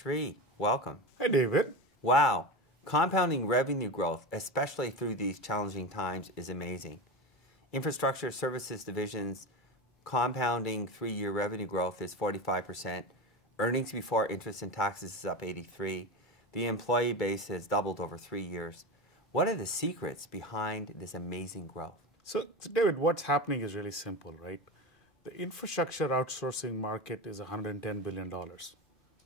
Sri, welcome. Hi, David. Wow. Compounding revenue growth, especially through these challenging times, is amazing. Infrastructure Services Division's compounding 3-year revenue growth is 45%. Earnings before interest and taxes is up 83%. The employee base has doubled over 3 years. What are the secrets behind this amazing growth? So, David, what's happening is really simple, right? The infrastructure outsourcing market is $110 billion.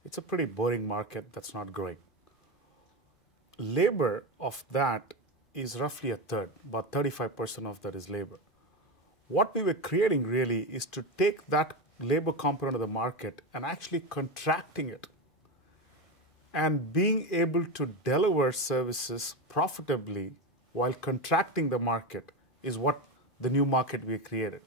It's a pretty boring market that's not growing. Labor of that is roughly a third, about 35% of that is labor. What we were creating really is to take that labor component of the market and actually contracting it and being able to deliver services profitably while contracting the market is what the new market we created.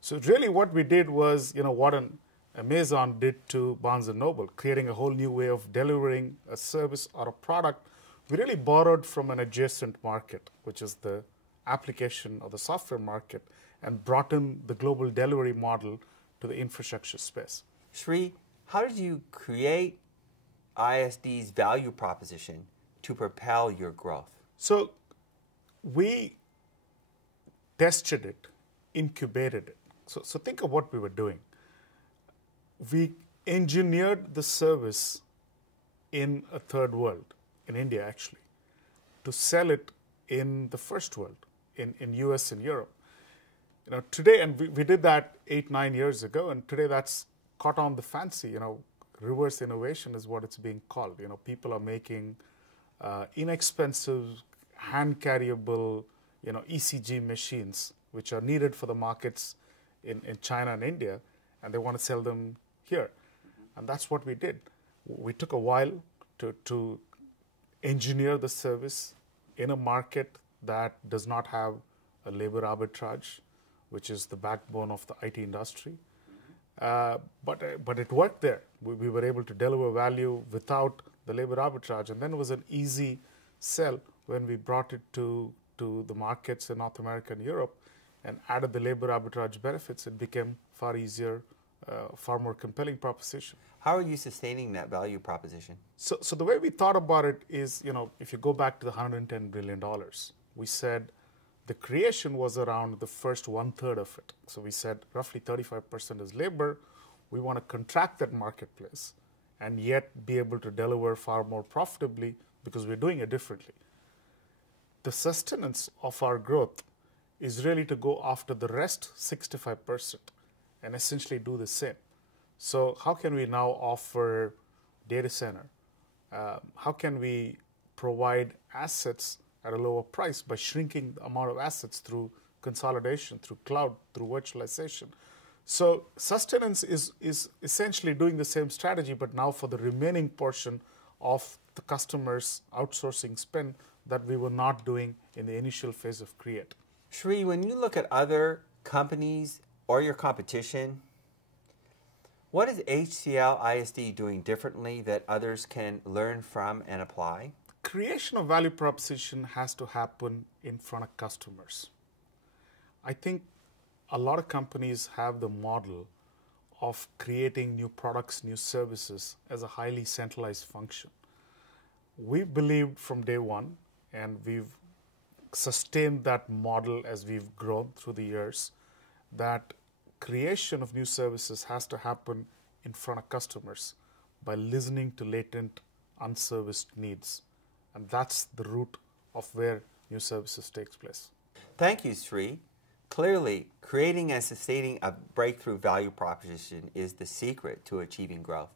So really what we did was, what an Amazon did to Barnes & Noble, creating a whole new way of delivering a service or a product. We really borrowed from an adjacent market, which is the application or the software market, and brought in the global delivery model to the infrastructure space. Sri, how did you create ISD's value proposition to propel your growth? So we tested it, incubated it. So think of what we were doing. We engineered the service in a third world, in India actually, to sell it in the first world, in US and Europe. Today, and we did that 8-9 years ago, and today that's caught on the fancy. Reverse innovation is what it's being called. People are making inexpensive, hand-carryable, ECG machines, which are needed for the markets in China and India, and they want to sell them here. And that's what we did. We took a while to engineer the service in a market that does not have a labor arbitrage, which is the backbone of the IT industry. But it worked there. We were able to deliver value without the labor arbitrage. And then it was an easy sell when we brought it to the markets in North America and Europe and added the labor arbitrage benefits. It became far easier, far more compelling proposition. How are you sustaining that value proposition? So the way we thought about it is, if you go back to the $110 billion, we said the creation was around the first 1/3 of it. So we said roughly 35% is labor. We want to contract that marketplace and yet be able to deliver far more profitably because we're doing it differently. The sustenance of our growth is really to go after the rest 65% and essentially do the same. So how can we now offer data center? How can we provide assets at a lower price by shrinking the amount of assets through consolidation, through cloud, through virtualization? So sustenance is essentially doing the same strategy, but now for the remaining portion of the customer's outsourcing spend that we were not doing in the initial phase of create. Sri, when you look at other companies or your competition, what is HCL ISD doing differently that others can learn from and apply? Creation of value proposition has to happen in front of customers. I think a lot of companies have the model of creating new products, new services as a highly centralized function. We believed from day one, and we've sustained that model as we've grown through the years, that creation of new services has to happen in front of customers by listening to latent, unserviced needs. And that's the root of where new services takes place. Thank you, Sri. Clearly, creating and sustaining a breakthrough value proposition is the secret to achieving growth.